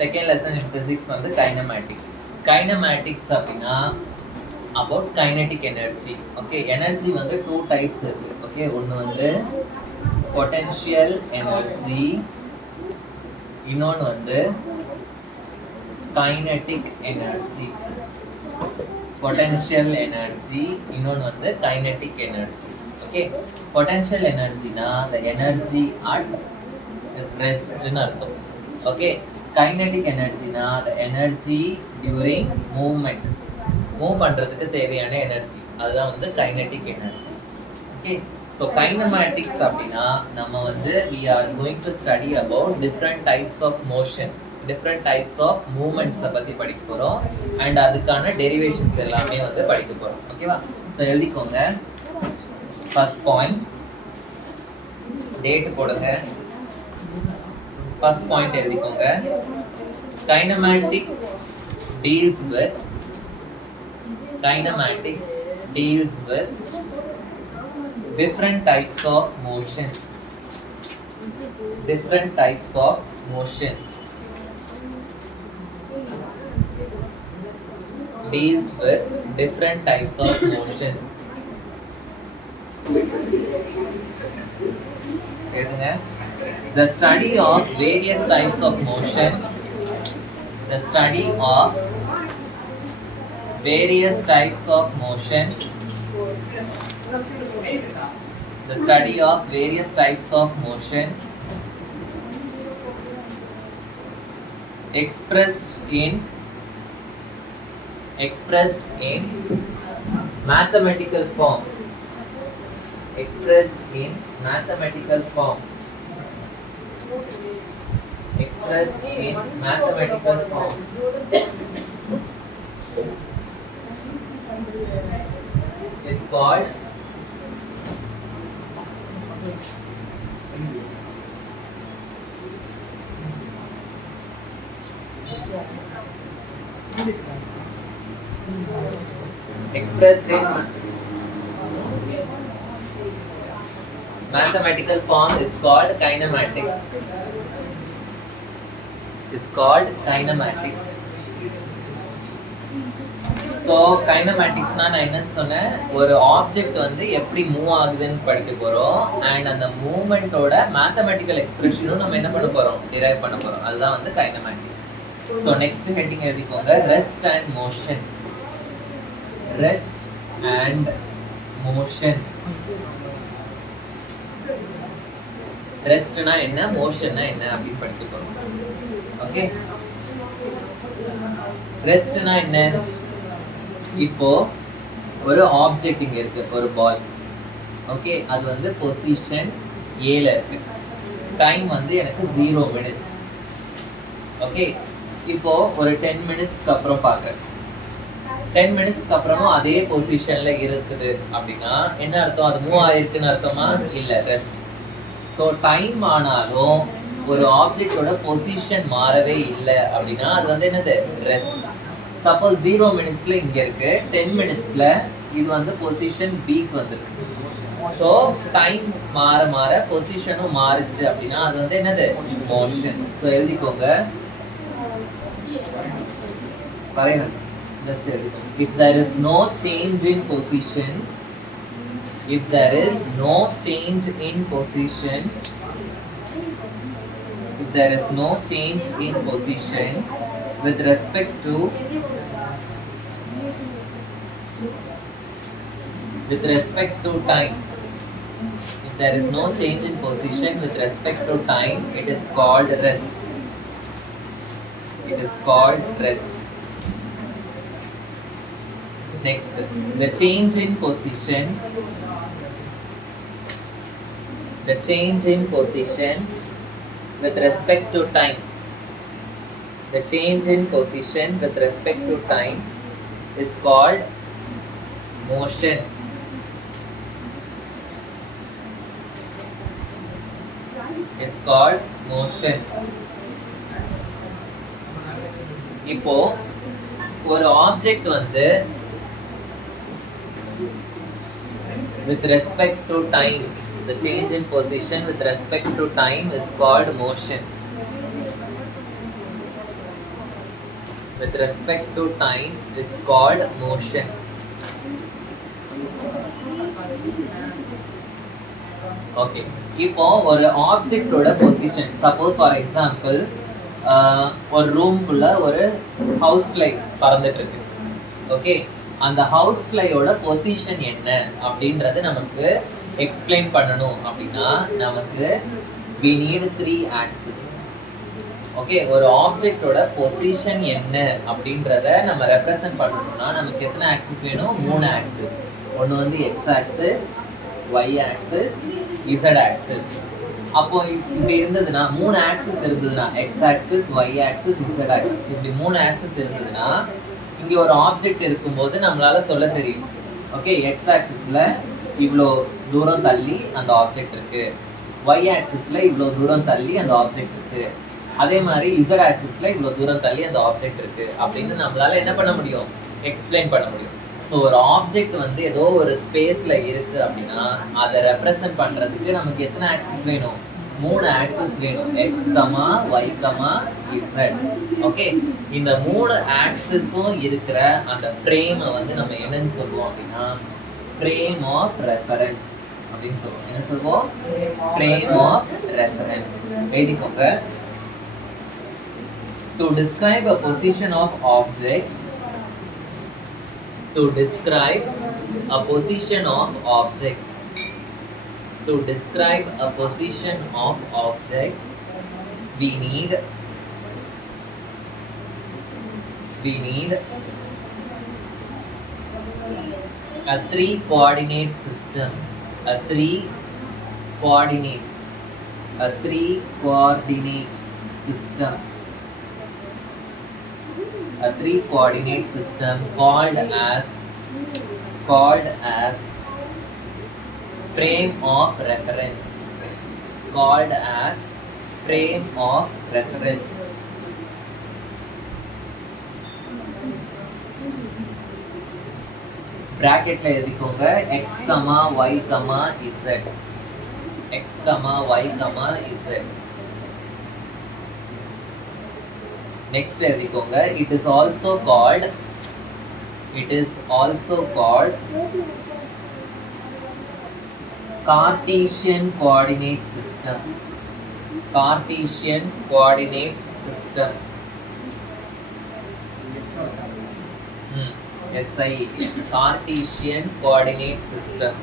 Second lesson in physics வந்து kinematics. Kinematics அப்படின்னா about kinetic energy. Okay, energy வந்து two types இருக்கு. Okay, ஒன்னு வந்து potential energy, இன்னொன்னு வந்து kinetic energy. Potential energy, இன்னொன்னு வந்து kinetic energy. Okay, potential energy na the energy at rest னு அர்த்தம். Okay, kinetic energy na the energy during movement. Move பண்றதுக்கு தேவையான எனர்ஜி, அதுதான் வந்து kinetic energy. Okay, so kinematics அப்படின்னா நம்ம வந்து we are going to study about different types of motion, different types of movements பத்தி படிக்க போறோம் and அதுக்கான derivations எல்லாமே வந்து படிக்க போறோம். ஓகேவா? ஸோ எழுதிக்கோங்க. ஃபர்ஸ்ட் பாயிண்ட் டேட் போடுங்க. ஃபர்ஸ்ட் பாயிண்ட் எழுதிக்கோங்க. Kinematics deals with different types of motions. Different types of motions. Deals with different types of motions. The study of various types of motion. The study of various types of motion. The study of various types of motion expressed in mathematical form. Expressed in mathematical form. Expressed in mathematical form. It's called expressed in mathematical form is called kinematics. Is called kinematics. So kinematics நான் என்ன சொன்னேன், ஒரு object வந்து எப்படி move ஆகுதுன்னு படிக்க போறோம் and அந்த மூவ்மெண்டோட மேத்தமெட்டிக்கல் எக்ஸ்பிரஷனும் நம்ம என்ன பண்ண போறோம், டிரைவ் பண்ண போறோம். அதுதான் வந்து kinematics. ஸோ நெக்ஸ்ட் ஹெட்டிங் எழுதிக்கோங்க. Rest and motion. Rest and motion. ரெஸ்ட்னா என்ன, மோஷன்னா என்ன அப்படின்னு படிக்க போறோம். ஓகே, ரெஸ்ட்னா என்ன? இப்போ ஒரு ஆப்ஜெக்ட் இங்க இருக்கு, ஒரு பால். ஓகே, அது வந்து பொசிஷன் ஏல இருக்கு. டைம் வந்து எனக்கு 0 minutes. ஓகே, இப்போ ஒரு 10 minutesக்கு அப்புறம் பார்க்குறேன். 10 minutesக்கு அப்புறமும் அதே பொசிஷன்ல இருக்குது அப்படின்னா என்ன அர்த்தம்? அது மூவ் ஆயிருக்குன்னு அர்த்தமா? இல்ல, ரெஸ்ட். ஸோ டைம் ஆனாலும் ஒரு ஆப்ஜெக்டோட பொசிஷன் மாறவே இல்லை அப்படின்னா அது வந்து என்னது? ரெஸ்ட். சப்போஸ் 0 minutesல இங்க இருக்கு, 10 minutesல இது வந்து பொசிஷன் பிக்கு வந்துருக்கு. ஸோ டைம் மாற மாற பொசிஷனும் மாறுச்சு அப்படின்னா அது வந்து என்னது? மோஷன். ஸோ எழுதிக்கோங்க. If there is no change in position, if there is no change in position, if there is no change in position with respect to time, if there is no change in position with respect to time, it is called rest. It is called rest. Next, the change in position. The change in position with respect to time. The change in position with respect to time is called motion. It's called motion. இப்போ ஒரு object வந்து with respect to time, the change in position with respect to time is called motion. with respect to time is called motion. Okay, இப்போ ஒரு ஆப்ஜெக்டோட position, suppose for example ஒரு ரூம்குள்ள ஒரு house fly பறந்துட்டு இருக்கு. ஓகே, அந்த house ஃப்ளையோட position என்ன அப்படின்றது நமக்கு எக்ஸ்பிளைன் பண்ணணும் அப்படின்னா நமக்கு we need 3 axes. ஓகே, ஒரு ஆப்ஜெக்டோட பொசிஷன் என்ன அப்படின்றத நம்ம ரெப்ரசன்ட் பண்ணணும்னா நமக்கு எத்தனை ஆக்சிஸ் வேணும்? 3 ஆக்சிஸ். ஒன்று வந்து X axis, Y axis, Z axis. அப்போ இப்படி இருந்ததுன்னா 3 ஆக்சிஸ் இருந்ததுன்னா X axis, Y axis, Z axis, இப்படி 3 ஆக்சிஸ் இருந்ததுன்னா இங்க ஒரு ஆப்ஜெக்ட் இருக்கும்போது நம்மளால சொல்ல தெரியும். ஓகே, எக்ஸ் ஆக்சிஸ்ல இவ்வளோ தூரம் தள்ளி அந்த ஆப்ஜெக்ட் இருக்கு, ஒய் ஆக்சிஸ்ல இவ்வளோ தூரம் தள்ளி அந்த ஆப்ஜெக்ட் இருக்கு, அதே மாதிரி இசட் ஆக்சிஸ்ல இவ்வளோ தூரம் தள்ளி அந்த ஆப்ஜெக்ட் இருக்கு அப்படின்னு நம்மளால என்ன பண்ண முடியும்? எக்ஸ்பிளைன் பண்ண முடியும். ஸோ ஒரு ஆப்ஜெக்ட் வந்து ஏதோ ஒரு ஸ்பேஸ்ல இருக்கு அப்படின்னா அதை ரெப்ரசன்ட் பண்றதுக்கு நமக்கு எத்தனை ஆக்சிஸ் வேணும்? 3 ஆக்சிஸ் வேணும். X comma Y comma Z. Okay, இந்த 3 ஆக்சிஸும் இருக்கிற அந்த ஃப்ரேமை வந்து நம்ம என்னன்னு சொல்லுவோம் அப்படின்னா ஃப்ரேம் ஆஃப் ரெஃபரன்ஸ் அப்படின்னு சொல்லுவோம். என்ன சொல்லுவோம்? Frame of reference. எழுதிக்கோங்க. To describe a position of object, to describe a position of object, to describe a position of object, we need a 3 coordinate system, a 3 coordinate system, a 3 coordinate system called as frame of reference, called as frame of reference. bracketல எழுதிக்கோங்க x, y, z, x, y, z. next எழுதிக்கோங்க. it is also called Cartesian coordinate system. Cartesian coordinate system. Cartesian coordinate system.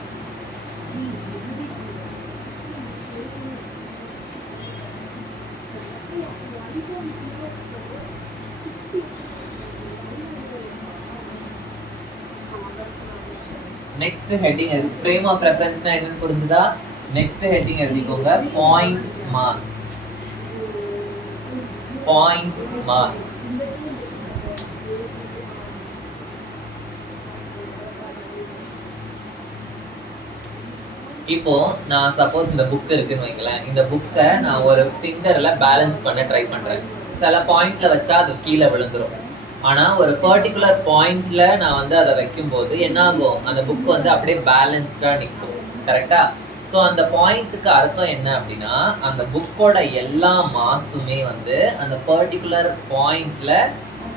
next heading frame of reference na enna purinjudha? next heading எழுதிக்கோங்க point mass. இப்போ நான் suppose இந்த book இருக்குன்னு வைங்களேன், இந்த புக்கை நான் ஒரு ஃபிங்கர்ல பேலன்ஸ் பண்ண ட்ரை பண்றேன். சில பாயிண்ட்ல வச்சா அது கீழே விழுந்துரும். ஆனா ஒரு பர்டிகுலர் பாயிண்ட்ல நான் வந்து அதை வைக்கும்போது என்ன ஆகும்? அந்த புக் வந்து அப்படியே பேலன்ஸ்டா நிற்கும். கரெக்டா? ஸோ அந்த பாயிண்ட்டுக்கு அர்த்தம் என்ன அப்படின்னா அந்த புக்கோட எல்லா மாஸுமே வந்து அந்த பர்டிகுலர் பாயிண்ட்ல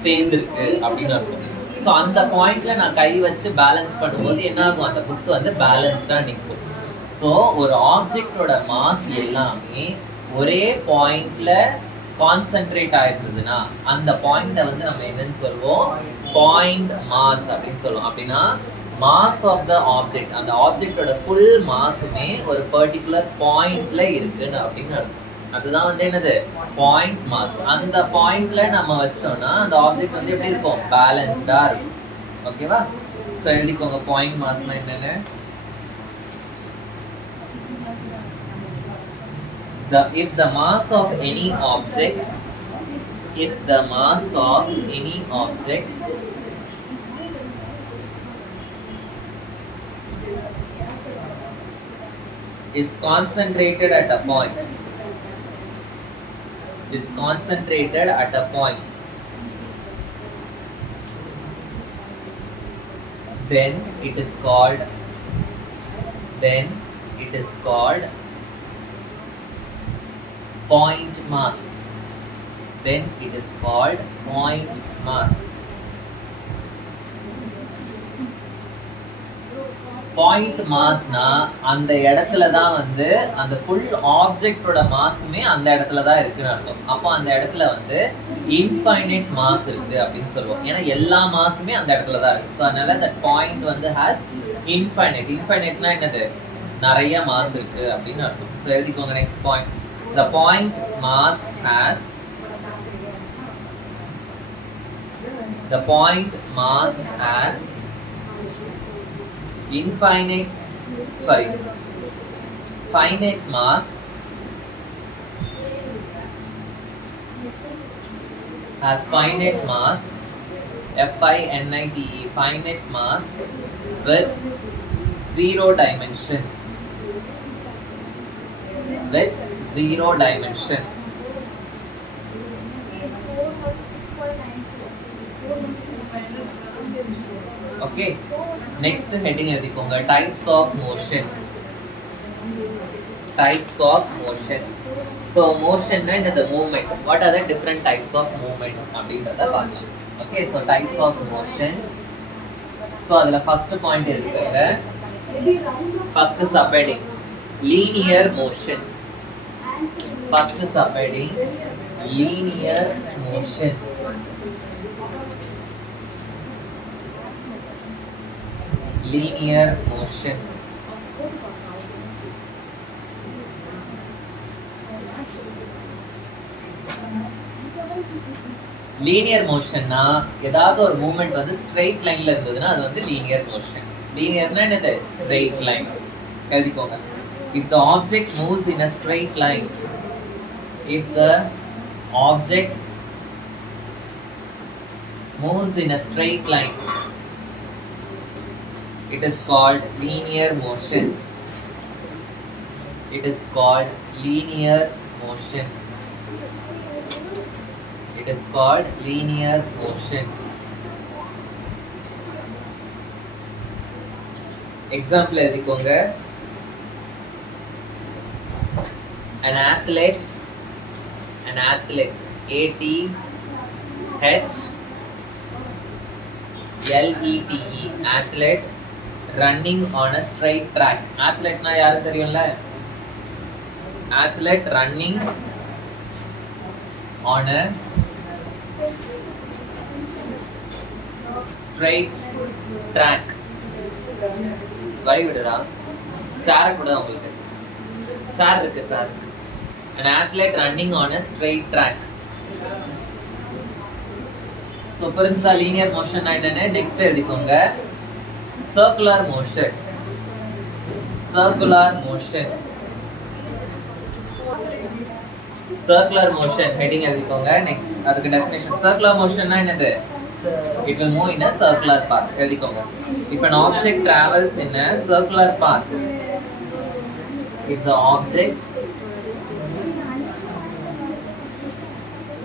சேர்ந்துருக்கு அப்படின்னு அர்த்தம். ஸோ அந்த பாயிண்ட்ல நான் கை வச்சு பேலன்ஸ் பண்ணும்போது என்ன ஆகும்? அந்த புக் வந்து பேலன்ஸ்டா நிற்கும். ஸோ ஒரு ஆப்ஜெக்டோட மாஸ் எல்லாமே ஒரே பாயிண்ட்ல கான்சென்ட்ரேட் ஆயிருந்ததுன்னா அந்த பாயிண்ட வந்து நம்ம என்னன்னு சொல்லுவோம்? பாயிண்ட் மாஸ் அப்படின்னு சொல்லுவோம். அப்படின்னா மாஸ் ஆஃப் த ஆப்ஜெக்ட், அந்த ஆப்ஜெக்டோட ஃபுல் மாஸுமே ஒரு பர்டிகுலர் பாயிண்ட்ல இருக்குன்னு அப்படின்னு அர்த்தம். அதுதான் வந்து என்னது? Point mass. அந்த பாயிண்ட்ல நம்ம வச்சோம்னா அந்த ஆப்ஜெக்ட் வந்து எப்படி இருக்கும்? பேலன்ஸ்டா இருக்கும். ஓகேவா? ஸோ எழுதிக்கோங்க பாயிண்ட் மாஸ்னா என்னன்னு. If the mass of any object is concentrated at a point, then it is called point mass. then it is called point mass. Point மாஸ்னா அந்த இடத்துல தான் வந்து அந்த ஃபுல் ஆப்ஜெக்டோட மாஸுமே அந்த இடத்துல தான் இருக்குன்னு அர்த்தம். அப்போ அந்த இடத்துல வந்து இன்ஃபைனைட் மாஸ் இருக்கு அப்படின்னு சொல்லுவோம். ஏன்னா எல்லா மாஸுமே அந்த இடத்துல தான் இருக்கு. ஸோ அதனால தட் பாயிண்ட் வந்து ஹேஸ் இன்ஃபைனைட். இன்ஃபைனைட்னா என்னது? நிறைய மாஸ் இருக்கு அப்படின்னு அர்த்தம். ஸோ எழுதிக்கோங்க next point. The point mass has finite mass finite mass with zero dimension. Okay, next heading எழுதிக்கோங்க types of motion. So motion na the movement. What are the different types of movement அப்படின்றத பார்க்கலாம். Okay, so types of motion. So அதுல first point எழுதிக்கோங்க. First subheading linear motion. Linear motion. Linear மோஷன்னா ஏதாவது ஒரு movement வந்து straight லைன்ல இருந்ததுன்னா அது வந்து லீனியர் மோஷன். லீனியர்னா என்னது? Straight line. எழுதிக்கோங்க. If the object moves in a straight line, it is called linear motion. Example எழுதிக்கோங்க. An athlete athlete running on a straight track. Athlete na யாரு தெரியும்ல? Athlete running on a straight track. வழி விடுறா. Sir கூட உங்களுக்கு. Sir இருக்கு sir. An athlete running on a straight track. So புரிஞ்சுதா linear motion னா என்னன்னு? நெக்ஸ்ட் எழுதிக்கோங்க. Circular motion. heading எழுதிக்கோங்க. நெக்ஸ்ட் அதுக்கு டெஃபினிஷன். Circular motion னா என்னது? It will move in a circular path. எழுதிக்கோங்க. If an object travels in a circular path, if the object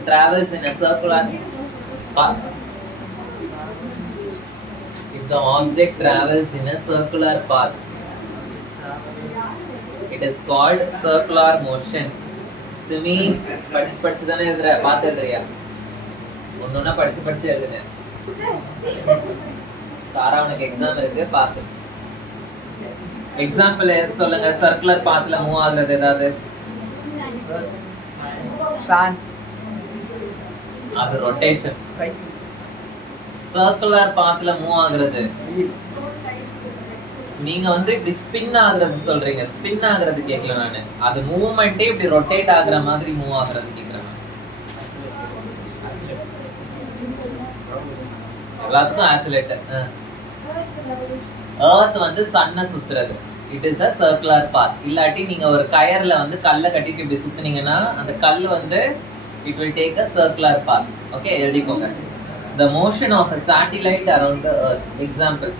travels in a circular path, it is called circular motion. Simi படிச்சு தானே எழுதுற? பார்த்து எழுதுறியா? ஒன்னொன்னா படிச்சு எழுதுங்க. சாரா உனக்கு எக்ஸாம் இருக்கு, பார்த்து. எக்ஸாம்பிள் சொல்லுங்க. சர்க்குலர் பாத்ல மூவ் ஆகுறது ஏதாவது? ஃபேன். அது ரொட்டேஷன். சைக்கிள். சர்க்குலர் பாத்ல மூவ் ஆகுறது நீங்க வந்து இப்படி ஸ்பின் ஆகுறது சொல்றீங்க. ஸ்பின் ஆகுறது கேட்கல நானு. அது மூவ்மெண்டே இப்படி ரொட்டேட் ஆகுற மாதிரி மூவ் ஆகுறது கேக்குறேன். எல்லாத்துக்கும் ஆத்லெட். எர்த் வந்து சன்னை சுத்துறது. It is a circular path. இல்லாட்டி நீங்க ஒரு கயர்ல வந்து கல்லை கட்டிட்டு இப்படி சுத்துனீங்கன்னா அந்த கல் வந்து it will take a circular path. Okay, எழுதிக்கோங்க. The motion of a satellite around the earth. Example.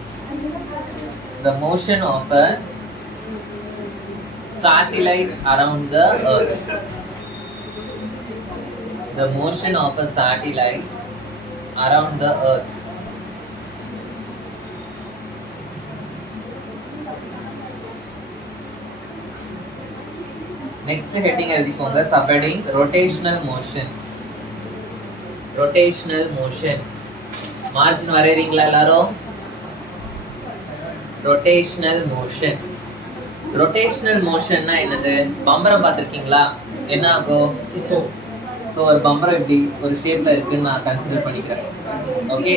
The motion of a satellite around the earth. Next heading எழுதிக்கோங்க. Subheading rotational motion. rotational motion. Margin வரையறீங்களா எல்லாரும்? rotational motion. rotational motionனா என்னது? பம்பரம் பார்த்திருக்கீங்களா? என்ன ஆகும்? So ஒரு பம்பரம் இப்படி ஒரு ஷேப்ல இருக்குன்னு நான் கன்சிடர் பண்ணிக்கிறேன். ஓகே,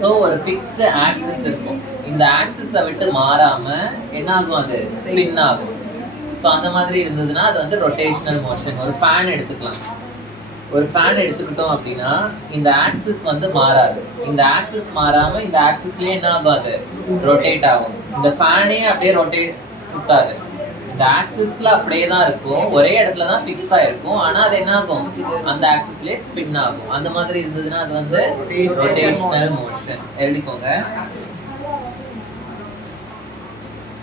ஸோ ஒரு ஃபிக்ஸ்டு ஆக்சிஸ் இருக்கும். இந்த ஆக்சிஸை விட்டு மாறாம என்ன ஆகும்? அது ஸ்பின் ஆகும். ஸோ அந்த மாதிரி இருந்ததுன்னா அது வந்து ரொட்டேஷனல் மோஷன். ஒரு ஃபேன் எடுத்துக்கலாம். ஒரு ஃபேன் எடுத்துக்கிட்டோம் அப்படின்னா இந்த ஆக்சிஸ் வந்து மாறாது. இந்த ஆக்சிஸ் மாறாம இந்த ஆக்சிஸ்லயே என்ன ஆகும்? அது ரொட்டேட் ஆகும். இந்த ஃபேனே அப்படியே ரொட்டேட் சுத்தாது. இந்த ஆக்சிஸ்ல அப்படியே தான் இருக்கும், ஒரே இடத்துல தான் ஃபிக்ஸ் ஆயிருக்கும். ஆனா அது என்ன ஆகும்? அந்த ஆக்சிஸ்லயே ஸ்பின் ஆகும். அந்த மாதிரி இருந்ததுன்னா அது வந்து ரொட்டேஷனல் மோஷன். எழுதிக்கோங்க.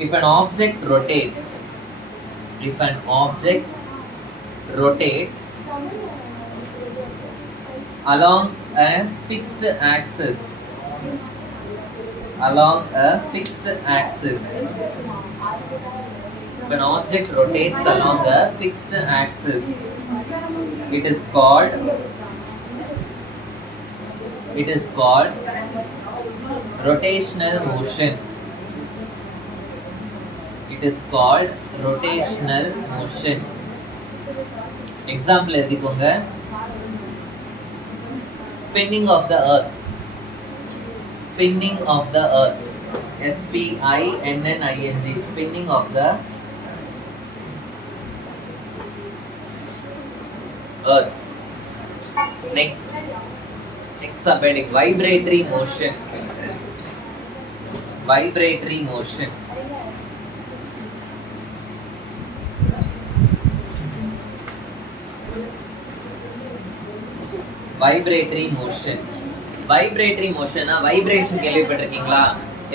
If an object rotates, if an object rotates along a fixed axis, along a fixed axis, if an object rotates along a fixed axis, it is called rotational motion. It is called rotational motion. Example எழுதிக்கோங்க. Spinning of the earth. Spinning of the earth. S-P-I-N-N-I-N-G. Spinning of the earth. Next subheading, vibratory motion. Vibratory motion. Vibratory motion. Vibratory மோஷனா vibration கேள்விப்பட்டிருக்கீங்களா?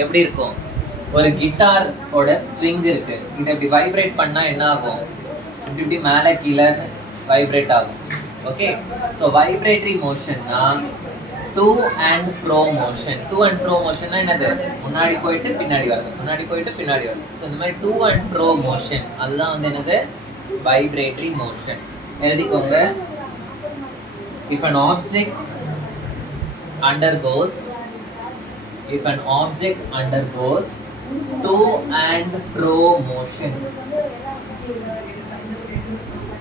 எப்படி இருக்கும்? ஒரு guitar ஓட string இருக்கு. இதை இப்படி வைப்ரேட் பண்ணா என்ன ஆகும்? இப்படி மேலே கீழே வைப்ரேட் ஆகும். ஓகே, ஸோ வைப்ரேட்டரி மோஷன்னா to and fro motion. To and fro மோஷன்னா என்னது? முன்னாடி போயிட்டு பின்னாடி வருது, முன்னாடி போயிட்டு பின்னாடி வருது. ஸோ இந்த மாதிரி டு அண்ட் ஃப்ரோ மோஷன், அதுதான் வந்து என்னது? Vibratory motion. எழுதிக்கோங்க. If an object undergoes to and fro motion,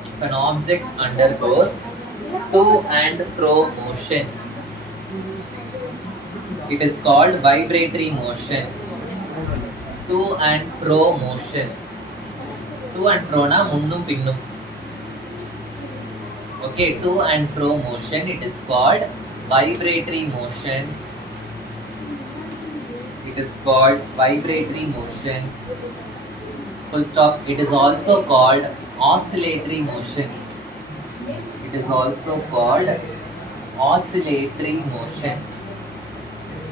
if an object undergoes to and fro motion, it is called vibratory motion. To and fro motion. To and fro na munnum pinnum. Okay, to and fro motion, it is called vibratory motion. It is called vibratory motion. Full stop. It is also called oscillatory motion. It is also called oscillatory motion.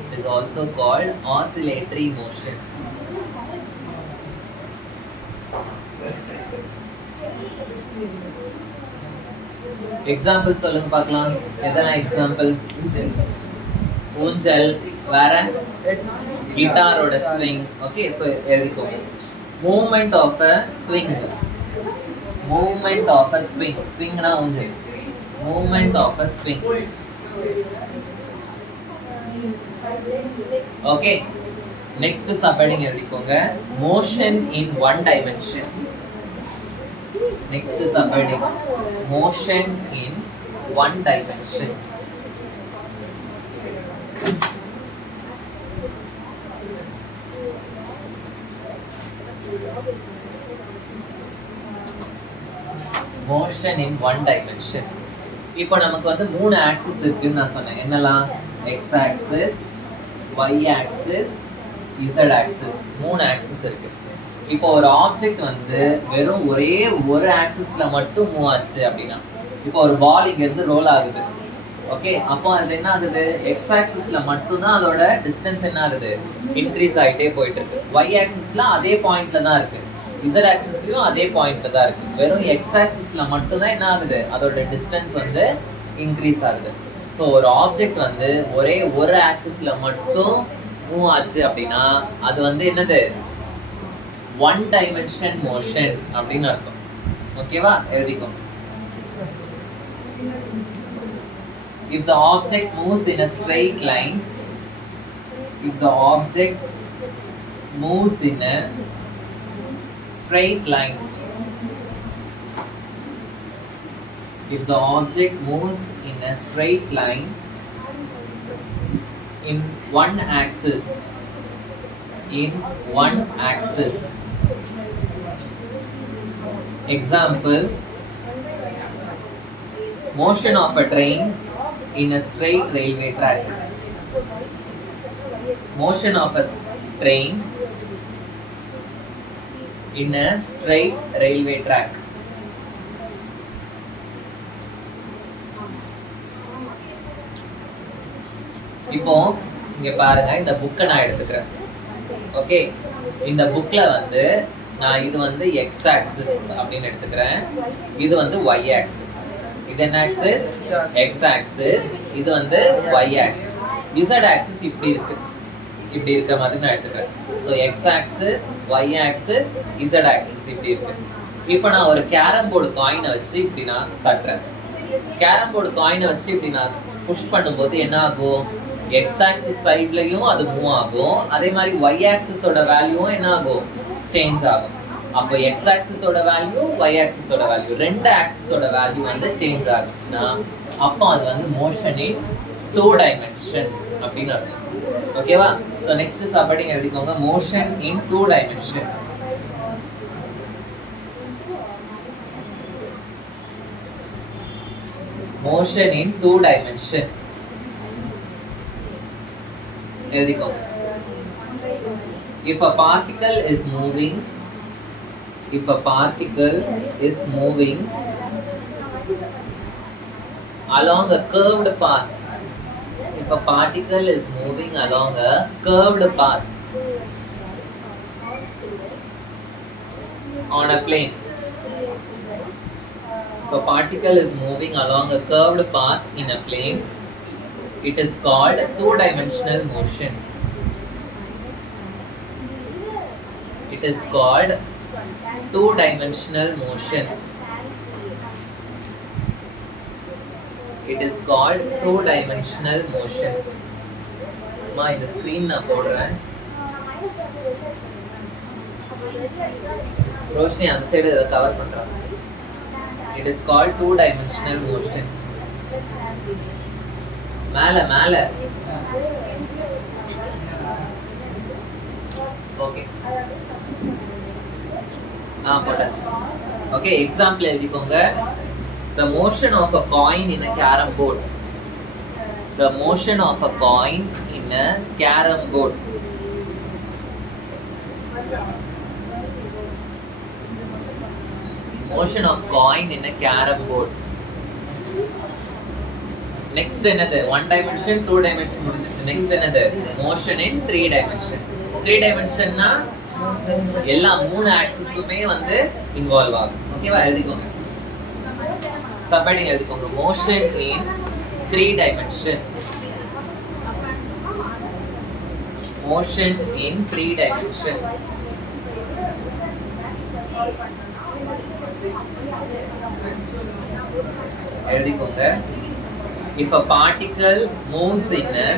It is also called oscillatory motion. Example சொல்லுங்க பார்க்கலாம். எதனா example? ஊஞ்சல், வேற கிட்டாரோட string. Okay, so எழுதிக்கோங்க. Movement of a swing. Movement of a swing. ஸ்விங்னா ஊஞ்சல். Movement of a swing. Okay, next subheading எழுதிக்கோங்க. Motion in one dimension. Next subheading, motion in one dimension. Motion in one dimension. இப்போ நமக்கு வந்து மூணு axis இருக்குன்னு நான் சொன்னேன். என்னலாம்? x axis, y axis, z axis. மூணு ஆக்சிஸ் இருக்கு. இப்போ ஒரு ஆப்ஜெக்ட் வந்து வெறும் ஒரே ஒரு ஆக்சிஸ்ல மட்டும் மூவ் ஆச்சு அப்படின்னா, இப்போ ஒரு பால் இங்க இருந்து ரோல் ஆகுது. ஓகே, அப்போ அது என்ன ஆகுது? எக்ஸ் ஆக்சிஸ்ல மட்டும் தான் அதோட டிஸ்டன்ஸ் என்ன ஆகுது? இன்க்ரீஸ் ஆகிட்டே போயிட்டு இருக்கு. ஒய் ஆக்சிஸ்ல அதே பாயிண்ட்ல தான் இருக்கு. இசட் ஆக்சிஸ்லயும் அதே பாயிண்ட்ல தான் இருக்கு. வெறும் எக்ஸ் ஆக்சிஸ்ல மட்டும் தான் என்ன ஆகுது? அதோட டிஸ்டன்ஸ் வந்து இன்க்ரீஸ் ஆகுது. ஸோ ஒரு ஆப்ஜெக்ட் வந்து ஒரே ஒரு ஆக்சிஸ்ல மட்டும் மூவ் ஆச்சு அப்படின்னா அது வந்து என்னது? ஒன் டைமென்ஷன் மோஷன் அப்படின்னு அர்த்தம். ஓகேவா? எழுதிக்கோங்க. If the object moves in a straight line, if the object moves in a straight line, if the object moves in a straight line in one axis, in one axis. Example, motion of a train in a straight railway track. Motion of a train in a straight railway track. இப்போ இங்க பாருங்க, இந்த புக்கை நான் எடுத்துக்கிறேன். Okay, இந்த புக்ல வந்து நான் இது வந்து எக்ஸ் ஆக்சிஸ் அப்படின்னு எடுத்துக்கிறேன், இது வந்து ஒய் ஆக்சிஸ். இது என்ன ஆக்சிஸ்? X axis. இது வந்து ஒய் ஆக்சிஸ். இசட் ஆக்சிஸ் இப்படி இருக்கு, இப்படி இருக்க மாதிரி நான் எடுத்துக்கிறேன். So X axis, Y axis, Z axis இப்படி இருக்கு. இப்போ நான் ஒரு கேரம் போர்டு காயினை வச்சு இப்படி நான் கட்டுறேன். கேரம் போர்டு காயினை வச்சு இப்படி நான் புஷ் பண்ணும்போது என்ன ஆகும்? எக்ஸ் ஆக்சிஸ் சைட்லயும் அது மூவ் ஆகும், அதே மாதிரி ஒய் ஆக்சிஸோட வேல்யூவும் என்ன ஆகும்? சேஞ்ச் ஆகும். அப்போ எக்ஸ் ஆக்சிஸோட வேல்யூ, ஒய் ஆக்சிஸோட வேல்யூ, ரெண்டு ஆக்சிஸோட வேல்யூ வந்து சேஞ்ச் ஆகுச்சுன்னா அப்போ அது வந்து மோஷன் இன் 2 டைமென்ஷன் அப்படின்னு அர்த்தம். ஓகேவா? ஸோ நெக்ஸ்ட் சப்போர்ட்டிங் எழுதிக்கோங்க, motion in 2 dimension. Motion in 2 dimension. எழுதிக்கோங்க. If a particle is moving, if a particle is moving along a curved path, if a particle is moving along a curved path on a plane, if a particle is moving along a curved path in a plane, it is called 2-dimensional motion. It is called 2-dimensional motion. It is called 2-dimensional motion. Ma, இந்த screen நான் போடுறேன். ரோஷினி அந்த side இதை cover பண்றாங்க. It is called 2-dimensional motion. மேல மேல. Okay. போட்டாச்சு. Okay, example எழுதிக்கோங்க. The motion of a coin in a carom board. The motion of a coin in a carom board. Motion of coin in a carom board. Next என்னது? 1 dimension, 2 dimension முடிஞ்சிச்சு. Next என்னது? Motion in 3 dimension. 3 dimensionனா எல்லா மூணு ஆக்சிஸுமே வந்து involve ஆகும். ஓகேவா? எழுதிக்கோங்க. Supporting எழுதிக்கோங்க. Motion in 3 dimension. Motion in 3 dimension. எழுதிக்கோங்க. If a particle moves in a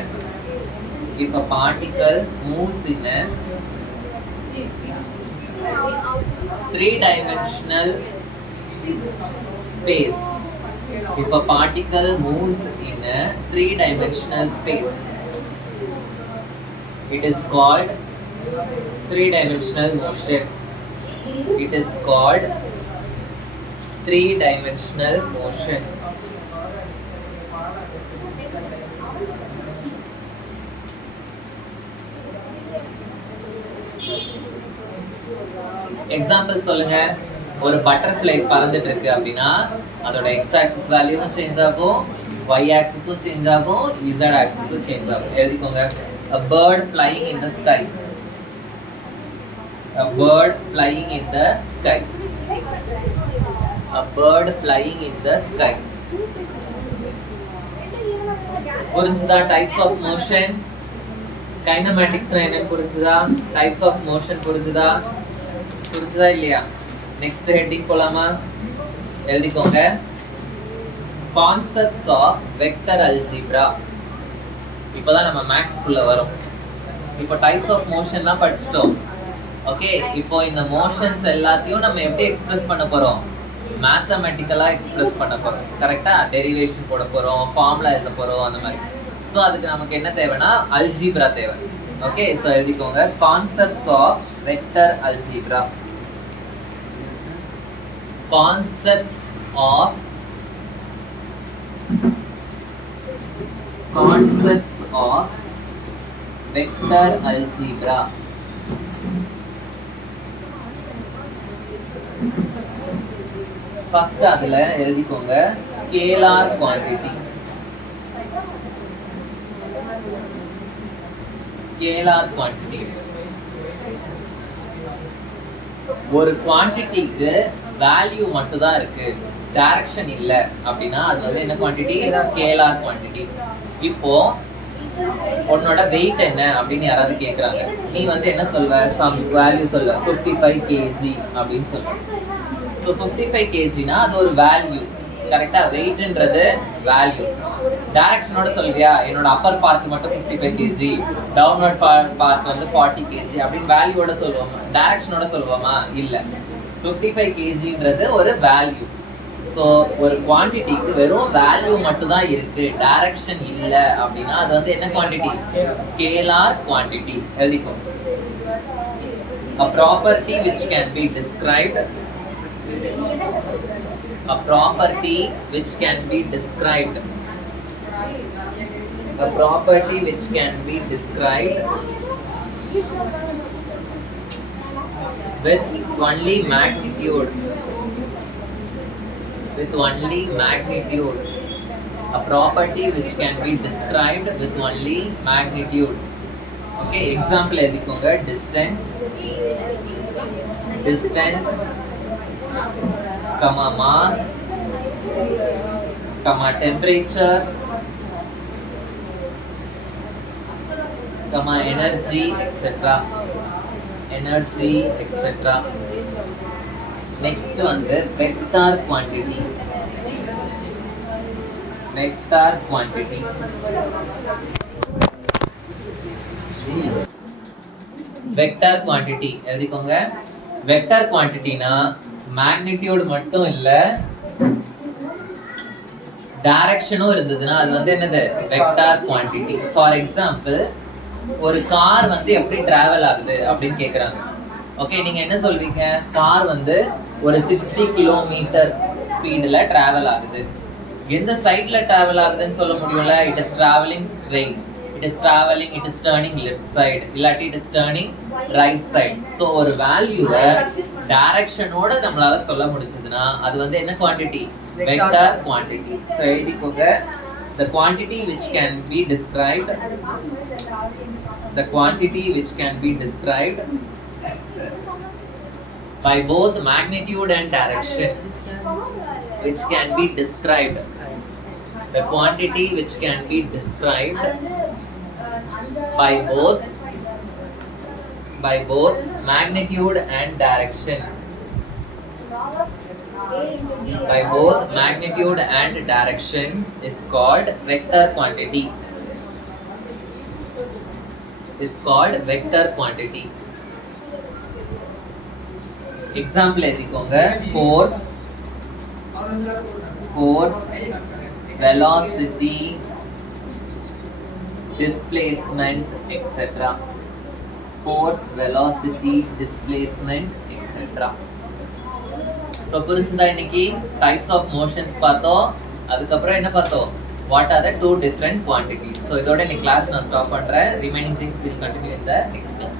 3-dimensional space, if a particle moves in a 3-dimensional space, it is called 3-dimensional motion. It is called 3-dimensional motion. Example சொல்லுங்க. ஒரு butterfly பறந்துட்டு இருக்கு அப்படின்னா அதோட X axis வேல்யூவும் change ஆகும், Y ஆக்சிஸும் change ஆகும், Z ஆக்சிஸும் change ஆகும். எழுதிக்கோங்க. A bird flying in the sky. A bird flying in the sky. A bird flying in the sky. புரிஞ்சுதா? டைப்ஸ் ஆஃப் மோஷன், கைனமேட்டிக்ஸ் என்னன்னு புரிஞ்சுதா? டைப்ஸ் ஆஃப் மோஷன் புரிஞ்சுதா? புரிஞ்சுதா இல்லையா? நெக்ஸ்ட் ஹெட்டிங் போலாமா? எழுதிக்கோங்க. Concepts of vector algebra. இப்போதான் நம்ம மேக்ஸ் குள்ள வரோம். இப்போ டைப்ஸ் ஆஃப் மோஷன்லாம் படிச்சிட்டோம். ஓகே, இப்போ இந்த மோஷன்ஸ் எல்லாத்தையும் நம்ம எப்படி எக்ஸ்பிரஸ் பண்ண போறோம்? மேத்தமெட்டிக்கலா எக்ஸ்பிரஸ் பண்ண போறோம். கரெக்டா? டெரிவேஷன் போட போறோம், ஃபார்முலா எழுத போறோம், அந்த மாதிரி. ஸோ அதுக்கு நமக்கு என்ன தேவைன்னா அல்ஜிப்ரா தேவை. ஓகே, ஸோ எழுதிக்கோங்க concepts of vector algebra. Concepts of vector algebra. First அதுல எழுதிக்கோங்க ஸ்கேலார் குவாண்டிட்டி. ஸ்கேலார் குவாண்டிட்டி ஒரு குவாண்டிட்டிக்கு வேல்யூ மட்டும் தான் இருக்கு, டைரக்ஷன் இல்ல அப்படின்னா அது வந்து என்ன குவாண்டிட்டி? Scalar quantity. இப்போ உன்னோட வெயிட் என்ன அப்படின்னு யாராவது கேக்குறாங்க, நீ வந்து என்ன சொல்வ? சம் வேல்யூ சொல்ல, 55 kg அப்படின்னு சொல்ற. ஸோ 55 kgனா அது ஒரு வேல்யூ. கரெக்டா? வெயிட்ன்றது வேல்யூ. டைரக்ஷனோட சொல்றியா? என்னோட அப்பர் பார்ட் மட்டும் 55 kg, டவுன்வர்ட் பார்ட் வந்து 40 kg அப்படின்னு வேல்யூவோட சொல்லுவோமா? டைரக்ஷனோட சொல்லுவோமா? இல்ல. 55 kgன்றது ஒரு வேல்யூ. ஸோ ஒரு குவாண்டிட்டிக்கு வெறும் வேல்யூ மட்டும் தான் இருக்கு, டைரக்ஷன் இல்ல அப்படின்னா அது வந்து என்ன குவாண்டிட்டி? Scalar quantity. எழுதிக்கோ. A property which can be described. A property which can be described. A property which can be described with only magnitude. With only magnitude. A property which can be described with only magnitude. Okay, example edhikonga. Distance, comma mass, comma temperature, comma energy, etc. Energy, etc. Next one is vector quantity. Vector quantity. Vector quantity எழுதிக்கோங்க. Vector quantity னா magnitude மட்டும் இல்ல, டைரக்ஷனும் இருந்ததுன்னா அது வந்து என்னது? Vector quantity. For example, ஒரு car வந்து எப்படி டிராவல் ஆகுது அப்படின்னு கேக்குறாங்க. ஓகே, நீங்க என்ன சொல்வீங்க? கார் வந்து ஒரு 60 கிலோமீட்டர் ஸ்பீடுல டிராவல் ஆகுது. எந்த சைட்ல டிராவல் ஆகுதுன்னு சொல்ல முடியும்ல? It is travelling straight, it is turning left side, இல்லாட்டி it is turning right side. so ஒரு வேல்யூவை டைரக்ஷனோட நம்மளால சொல்ல முடிச்சதுன்னா அது வந்து என்ன குவாண்டிட்டி? Vector quantity. so எழுதிக்கோங்க the quantity which can be described by both magnitude and direction, which can be described, the quantity which can be described by both magnitude and direction, by both magnitude and direction is called vector quantity. Example edhikonga. force, velocity, displacement, etc. force, velocity, displacement, etc. so புரிஞ்சுதா? இன்னைக்கு types of motions பார்த்தோம். அதுக்கப்புறம் என்ன பார்த்தோம்? what are the two different quantities. so இதோட இந்த class நான் stop பண்றேன். remaining things will continue in the next class.